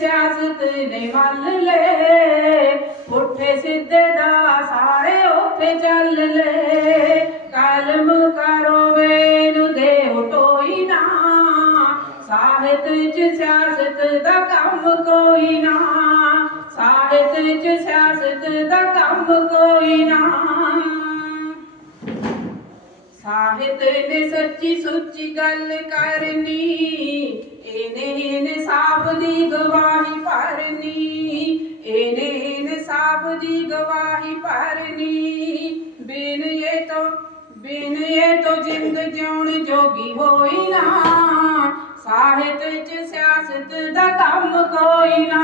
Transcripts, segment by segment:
ਸਿਆਸਤ ਨੇ ਮੰਨ ਲੈ ਪੁੱਠੇ ਸਿੱਧੇ ਦਾ ਸਾਰੇ ਉੱਥੇ ਚੱਲ ਲੈ ਕਲਮ ਕਰੋ ਵੇਨ ਨੂੰ ਟੋਈ ਨਾ। ਸਾਹਿਤ ਚ ਸਿਆਸਤ ਦਾ ਕੰਮ ਕੋਈ ਨਾ। ਸਾਹਿਤ ਚ ਸਿਆਸਤ ਦਾ ਕੰਮ ਕੋਈ ਨਾ। ਸਾਹਿਤ ਨੇ ਸੱਚੀ ਸੁੱਚੀ ਗੱਲ ਕਰਨੀ। ਇਨਸਾਫ ਦੀ ਗਵਾਹੀ ਭਰਨੀ ਇਹਨੇ ਇਨਸਾਫ ਦੀ ਗਵਾਹੀ ਭਰਨੀ। ਬਿਨ ਇਹ ਤੋਂ, ਬਿਨ ਇਹ ਤੋਂ ਜਿੰਦ ਜਿਉਣ ਜੋਗੀ ਹੋਈ ਨਾ, ਸਾਹਿਤ ਚ ਸਿਆਸਤ ਦਾ ਕੰਮ ਕੋਈ ਨਾ,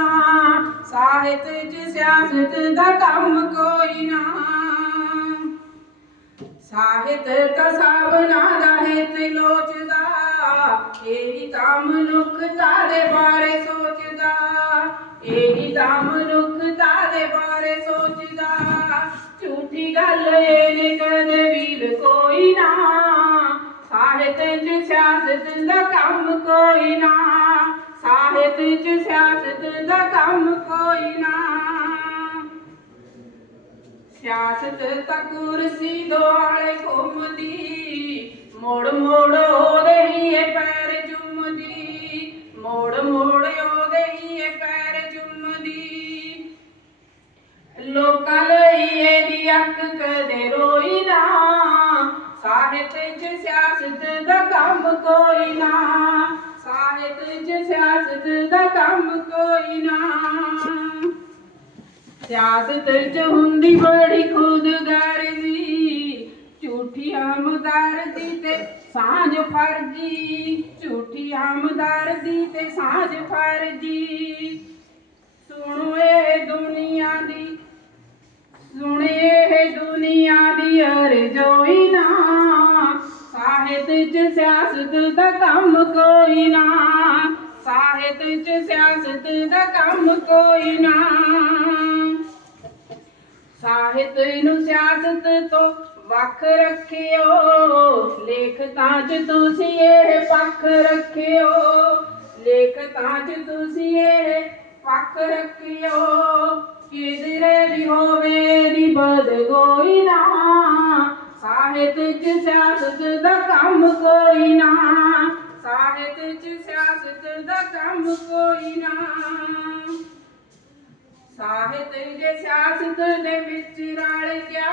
ਸਾਹਿਤ ਚ ਸਿਆਸਤ ਦਾ ਕੰਮ ਕੋਈ ਨਾ। ਸਾਹਿਤ ਤਾਂ ਸਾਬਨਾ ਦਾ ਹਿੱਤ ਲੋਚਦਾ ਇਹੀ ਤਾਂ ਮਨੁੱਖਤਾ ਦੇ ਬਾਰੇ ਸੋਚਦਾ ਇਹੀ ਤਾਂ ਮਨੁੱਖਤਾ ਦੇ ਬਾਰੇ ਸੋਚਦਾ। ਝੂਠੀ ਗੱਲ ਇਹਨੇ ਕਦੇ ਵੀਰ ਕੋਈ ਨਾ ਸਾਹਿਤ ਚ ਸਿਆਸਤ ਦਾ ਕੰਮ ਕੋਈ ਨਾ ਸਾਹਿਤ ਚ ਸਿਆਸਤ ਦਾ ਕੰਮ ਕੋਈ ਨਾ। ਸਿਆਸਤ ਤਾਂ ਕੁਰਸੀ ਦੁਆਲੇ ਘੁੰਮਦੀ, ਮੋੜ ਮੋੜ ਸਾਹਿਤ ਚ ਸਿਆਸਤ ਦਾ ਕੰਮ ਕੋਈ ਨਾ। ਸਾਹਿਤ ਚ ਸਿਆਸਤ ਦਾ ਕੰਮ ਕੋਈ ਨਾ। ਸਿਆਸਤ ਚ ਹੁੰਦੀ ਬੜੀ ਖੁਦਗਰਜ਼ੀ ਝੂਠੀ ਆਮਦਾਰਦੀ ਤੇ ਸਾਂਝ ਫਰਜੀ। ਝੂਠੀ ਆਮਦਾਰਦੀ ਤੇ ਸਾਂਝ ਫਰਜੀ। ਸੁਣੋ ਇਹ ਦੁਨੀਆ ਦੀ, ਸੁਣੇ ਚ ਸਿਆਸਤ ਦਾ ਕੰਮ ਕੋਈ ਨਾ, ਸਾਹਿਤ ਚ ਸਿਆਸਤ ਦਾ ਕੰਮ ਕੋਈ ਨਾ। ਸਾਹਿਤ ਨੂੰ ਸਿਆਸਤ ਤੋਂ ਵੱਖ ਰੱਖਿਓ ਲੇਖਕਾਂ 'ਚ ਤੁਸੀਂ ਇਹ ਪੱਖ ਰੱਖਿਓ ਲੇਖਕਾਂ 'ਚ ਤੁਸੀਂ ਇਹ ਪੱਖ ਰੱਖਿਓ। ਕਿਧਰੇ ਦੀ ਹੋਵੇ ਦੀ ਬਦਗੋਈ ਨਾ। ਸਾਹਿਤ 'ਚ ਸਿਆਸਤ ਦਾ ਕੰਮ ਕੋਈ ਨਾ। ਸਾਹਿਤ 'ਚ ਸਿਆਸਤ ਦਾ ਕੰਮ ਕੋਈ ਨਾ। ਸਾਹਿਤ ਜੇ ਸਿਆਸਤ ਦੇ ਵਿੱਚ ਰਲ ਗਿਆ,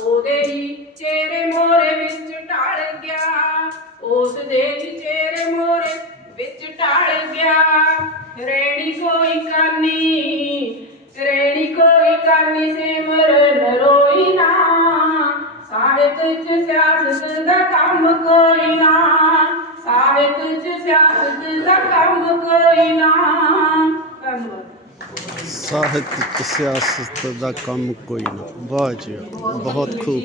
ਉਹਦੇ ਹੀ ਚਿਹਰੇ ਮੋਰੇ ਵਿੱਚ ਢਲ ਗਿਆ। ਉਸ ਦੇ ਹੀ ਚਿਹਰੇ ਮੋਰੇ ਵਿੱਚ ਢਲ ਗਿਆ। ਰੇੜੀ ਕੋਈ ਕਰਨੀ ਰੇੜੀ ਕੋਈ ਕਰਨੀ ਚ ਸਿਆਸਤ ਦਾ ਕੰਮ ਕੋਈ ਨਾ ਸਾਹਿਤ ਚ ਸਿਆਸਤ ਦਾ ਕੰਮ ਕੋਈ ਨਾ। ਸਾਹਿਤ ਸਿਆਸਤ ਦਾ ਕੰਮ ਕੋਈ ਨਾ। ਵਾਹ ਜੀ ਬਹੁਤ ਖੂਬ।